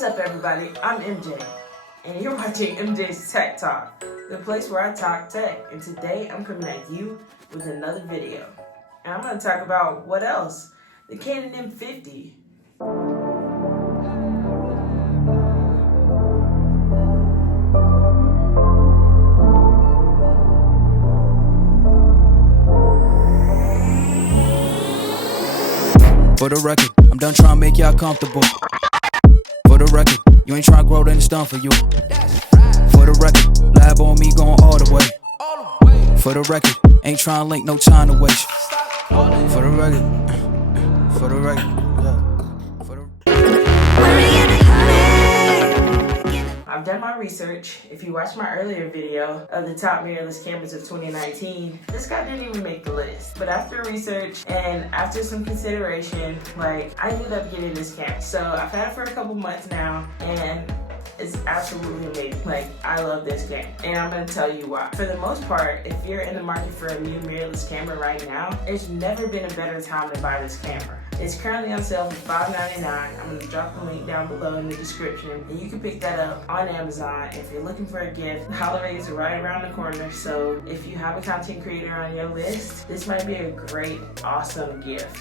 What's up, everybody? I'm MJ, and you're watching MJ's Tech Talk, the place where I talk tech. And today I'm coming at you with another video. And I'm going to talk about what else? The Canon M50. For the record, I'm done trying to make y'all comfortable. For the record, you ain't trying to grow, then it's done for you. For the record, lab on me going all the way. For the record, ain't trying to link, no time to waste. For the record, yeah. For the I've done my research. If you watched my earlier video of the top mirrorless cameras of 2019, this guy didn't even make the list. But after research and after some consideration, I ended up getting this camera. So I've had it for a couple months now, and it's absolutely amazing. I love this camera, and I'm gonna tell you why. For the most part, if you're in the market for a new mirrorless camera right now, there's never been a better time to buy this camera. It's currently on sale for $5.99. I'm gonna drop the link down below in the description, and you can pick that up on Amazon. If you're looking for a gift, the holidays are right around the corner, so if you have a content creator on your list, this might be a great, awesome gift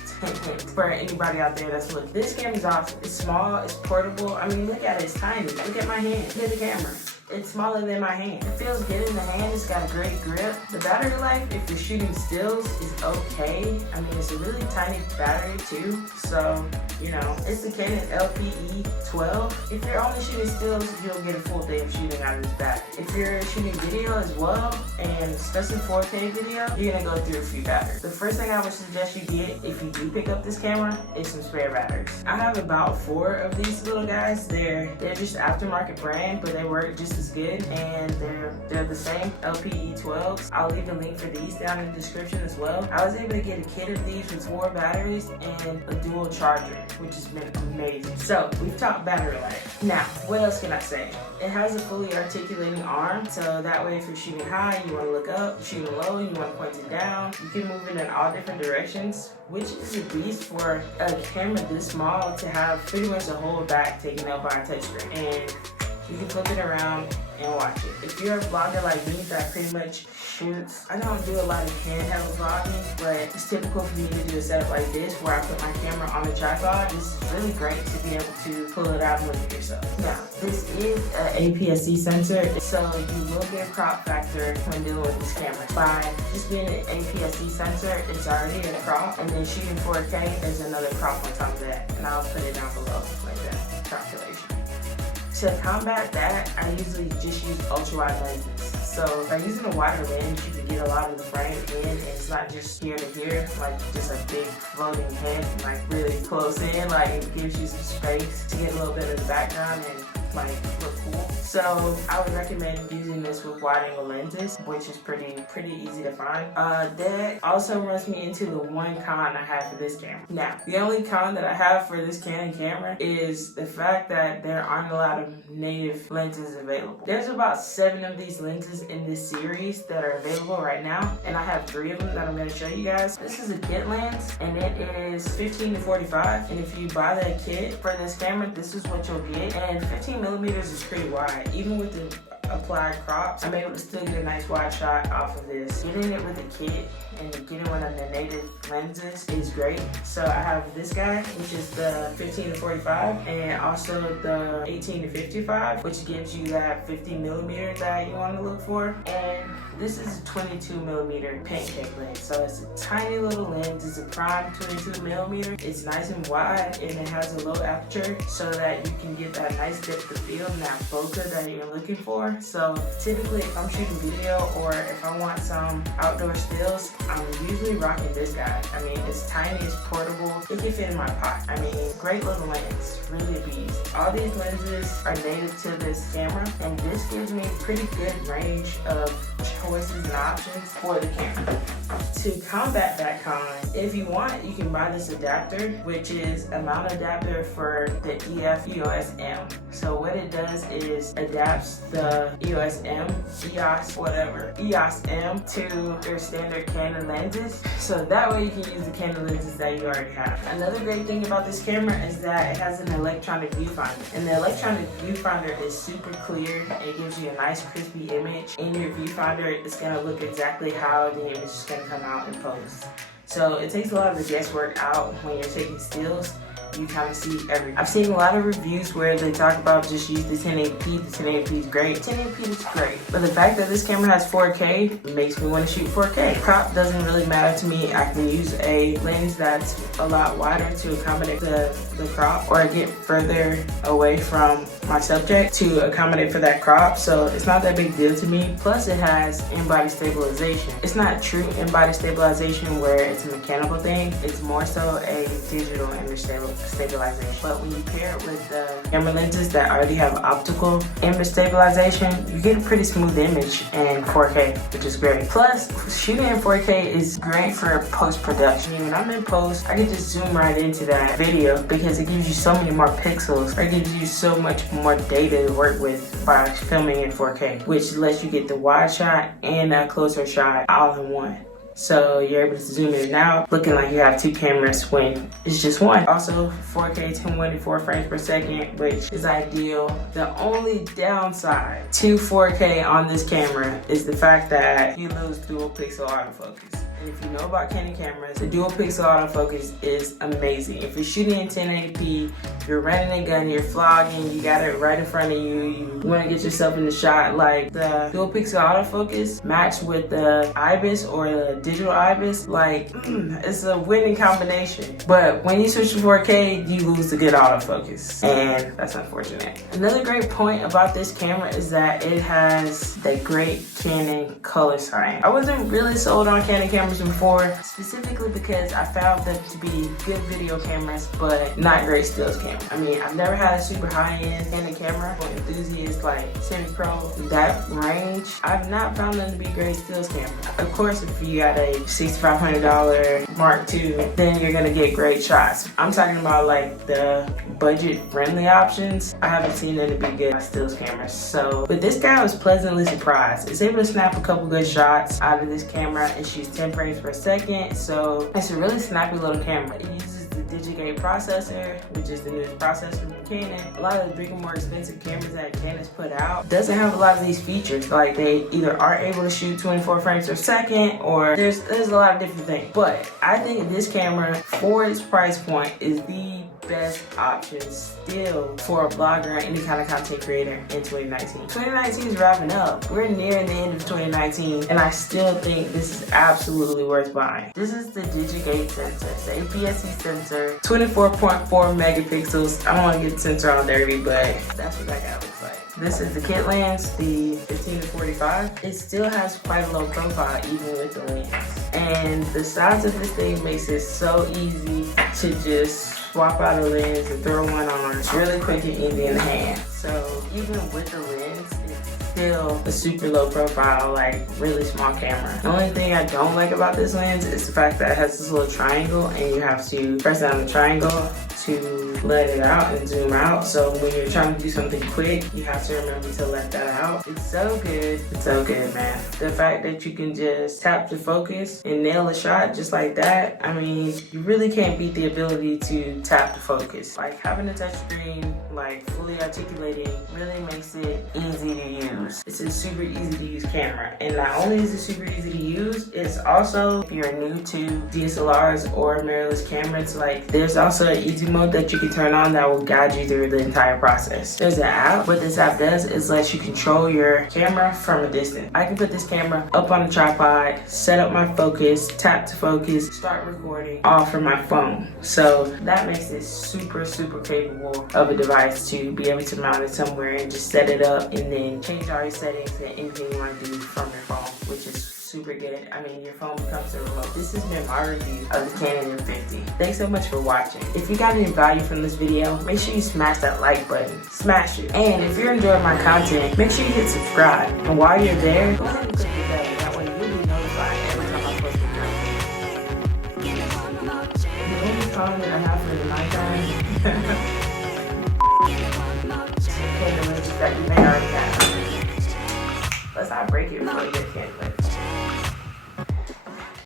for anybody out there that's looking. This camera's awesome. It's small, it's portable. I mean, look at it, it's tiny. Look at my hand, look at the camera. It's smaller than my hand. It feels good in the hand. It's got a great grip. The battery life, if you're shooting stills, is okay. I mean, it's a really tiny battery too. So, you know, it's the Canon LPE12. If you're only shooting stills, you'll get a full day of shooting out of this battery. If you're shooting video as well, and especially 4K video, you're gonna go through a few batteries. The first thing I would suggest you get if you do pick up this camera is some spare batteries. I have about 4 of these little guys. They're just aftermarket brand, but they work just as good, and they're the same LPE12s. I'll leave a link for these down in the description as well. I was able to get a kit of these with 4 batteries and a dual charger, which has been amazing. So we've talked battery life. Now, what else can I say? It has a fully articulating arm, so that way if you're shooting high, you want to look up, shooting low, you want to point it down. You can move it in all different directions, which is a beast for a camera this small to have pretty much the whole back taken up by a touchscreen. And you can flip it around and watch it. If you're a vlogger like me that pretty much shoots, I don't do a lot of handheld vlogging, but it's typical for me to do a setup like this where I put my camera on the tripod. This is really great to be able to pull it out and look at yourself. Now, this is an APSC sensor, so you will get a crop factor when dealing with this camera. By just being an APSC sensor, it's already a crop, and then shooting 4K, there's another crop on top of that, and I'll put it down below like that calculation. To combat that, I usually just use ultra-wide lenses. So by using a wider lens, you can get a lot of the frame in, and it's not just here to here, just a big floating head, really close in. It gives you some space to get a little bit of the background and look cool. So I would recommend using this with wide angle lenses, which is pretty easy to find. That also runs me into the one con I have for this camera. Now, the only con that I have for this Canon camera is the fact that there aren't a lot of native lenses available. There's about 7 of these lenses in this series that are available right now, and I have 3 of them that I'm going to show you guys. This is a kit lens, and it is 15 to 45, and if you buy that kit for this camera, this is what you'll get. And 15 millimeters is pretty wide. Even with the applied crops, I'm able to still get a nice wide shot off of this. Getting it with a kit and getting one of the native lenses is great. So I have this guy, which is the 15 to 45, and also the 18 to 55, which gives you that 50 millimeter that you want to look for. And this is a 22 millimeter pancake lens. So it's a tiny little lens. It's a prime 22 millimeter. It's nice and wide, and it has a low aperture so that you can get that nice depth of field and that bokeh that you're looking for. So typically if I'm shooting video or if I want some outdoor stills, I'm usually rocking this guy. I mean, it's tiny, it's portable, it can fit in my pocket. I mean, great little lens, really a beast. All these lenses are native to this camera, and this gives me pretty good range of choices and options for the camera. To combat that con, if you want, you can buy this adapter, which is a mount adapter for the EOS M. So what it does is adapts the EOS M, EOS M to your standard Canon lenses. So that way you can use the Canon lenses that you already have. Another great thing about this camera is that it has an electronic viewfinder. And the electronic viewfinder is super clear. It gives you a nice crispy image. In your viewfinder, it's gonna look exactly how the image is gonna come out in post. So it takes a lot of the guesswork out when you're taking stills. You kind of see everything. I've seen a lot of reviews where they talk about just use the 1080p. The 1080p is great. 1080p is great. But the fact that this camera has 4K makes me want to shoot 4K. Crop doesn't really matter to me. I can use a lens that's a lot wider to accommodate the crop, or get further away from my subject to accommodate for that crop. So it's not that big deal to me. Plus it has in-body stabilization. It's not true in-body stabilization where it's a mechanical thing. It's more so a digital image stabilization. But when you pair it with the camera lenses that already have optical image stabilization, you get a pretty smooth image in 4K, which is great. Plus, shooting in 4K is great for post-production. When I'm in post, I can just zoom right into that video because it gives you so many more pixels, or it gives you so much more data to work with by filming in 4K, which lets you get the wide shot and a closer shot all in one. So you're able to zoom in and out, looking like you have two cameras when it's just one. Also, 4K 1024 frames per second, which is ideal. The only downside to 4K on this camera is the fact that you lose dual pixel autofocus. And if you know about Canon cameras, the dual pixel autofocus is amazing. If you're shooting in 1080p, you're running a gun, you're vlogging, you got it right in front of you, you want to get yourself in the shot, like the dual pixel autofocus matched with the IBIS or the digital IBIS, like it's a winning combination. But when you switch to 4K, you lose the good autofocus, and that's unfortunate. Another great point about this camera is that it has that great Canon color science. I wasn't really sold on Canon cameras before, specifically because I found them to be good video cameras, but not great stills cameras. I mean, I've never had a super high-end Canon camera for enthusiasts like semi-pro. That range, I've not found them to be great stills cameras. Of course, if you got a $6,500 Mark II, then you're gonna get great shots. I'm talking about like the budget-friendly options. I haven't seen them to be good stills cameras. So, but this guy was pleasantly surprised. It's able to snap a couple good shots out of this camera and shoots 10 frames per second. So it's a really snappy little camera. It uses the Digigate processor, which is the newest processor from Canon. A lot of the bigger, more expensive cameras that Canon's put out doesn't have a lot of these features. Like they either aren't able to shoot 24 frames per second, or there's a lot of different things. But I think this camera, for its price point, is the best option still for a blogger or any kind of content creator in 2019. 2019 is wrapping up. We're nearing the end of 2019, and I still think this is absolutely worth buying. This is the Digigate sensor, the APSC sensor, 24.4 megapixels. I don't want to get the sensor all dirty, but that's what that guy looks like. This is the kit lens, the 15-45. It still has quite a low profile even with the lens. And the size of this thing makes it so easy to just swap out a lens and throw one on. It's really quick and easy in the hand. So even with the lens, it's still a super low profile, like really small camera. The only thing I don't like about this lens is the fact that it has this little triangle and you have to press down the triangle to let it out and zoom out. So when you're trying to do something quick, you have to remember to let that out. It's so good. It's so good, man. The fact that you can just tap to focus and nail a shot just like that, I mean, you really can't beat the ability to tap to focus. Like having a touch screen, like fully articulating, really makes it easy to use. It's a super easy to use camera. And not only is it super easy to use, it's also, if you're new to DSLRs or mirrorless cameras, like there's also an easy mode that you can turn on that will guide you through the entire process. There's an app. What this app does is lets you control your camera from a distance. I can put this camera up on a tripod, set up my focus, tap to focus, start recording, all from my phone. So that makes it super, super capable of a device to be able to mount it somewhere and just set it up and then change all your settings and anything you want to do from your phone, which is super good. I mean, your phone becomes a remote. This has been my review of the Canon M50. Thanks so much for watching. If you got any value from this video, make sure you smash that like button. Smash it. And if you're enjoying my content, make sure you hit subscribe. And while you're there, go ahead and click the bell. in the nighttime.